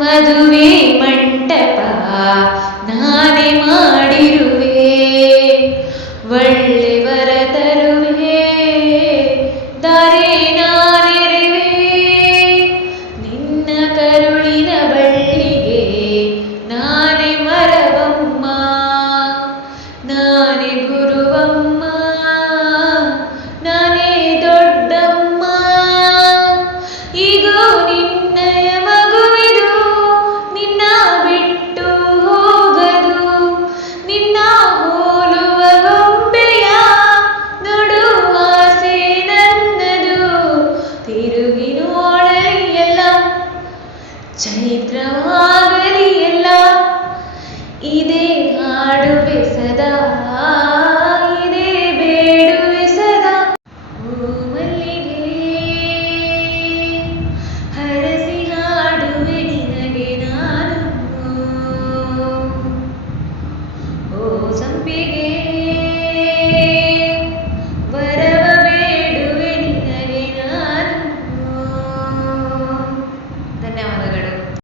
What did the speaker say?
ಮದುವೆ ಮಂಟಪ ನಾನೇ ಮಾಡಿರುವೆ, ಒಳ್ಳೆವರ ತರುವೆ, ದಾರೆ ನಾನಿರುವೆ. ನಿನ್ನ ಕರುಳಿನ ಬಳ್ಳಿಗೆ ನಾನೇ ಮರವಮ್ಮ, ನಾನೇ ಗುರುವಮ್ಮ, ನಾನೇ ದೊಡ್ಡಮ್ಮ. ಈಗೋ ನಿನ್ನಯ ಮಗುವಿದು, ನಿನ್ನ ಬಿಟ್ಟು ಹೋಗದು. ನಿನ್ನ ಹೋಲುವ ಗೊಂಬೆಯ ನೋಡುವ ಆಸೆ ನನ್ನದು. ತಿರುಗಿ ನೋಡಲಿ ಎಲ್ಲ, ಚೈತ್ರವಾಗಲಿ ಎಲ್ಲ, ಇದೇ ಹಾಡುವೆ ಸದಾ.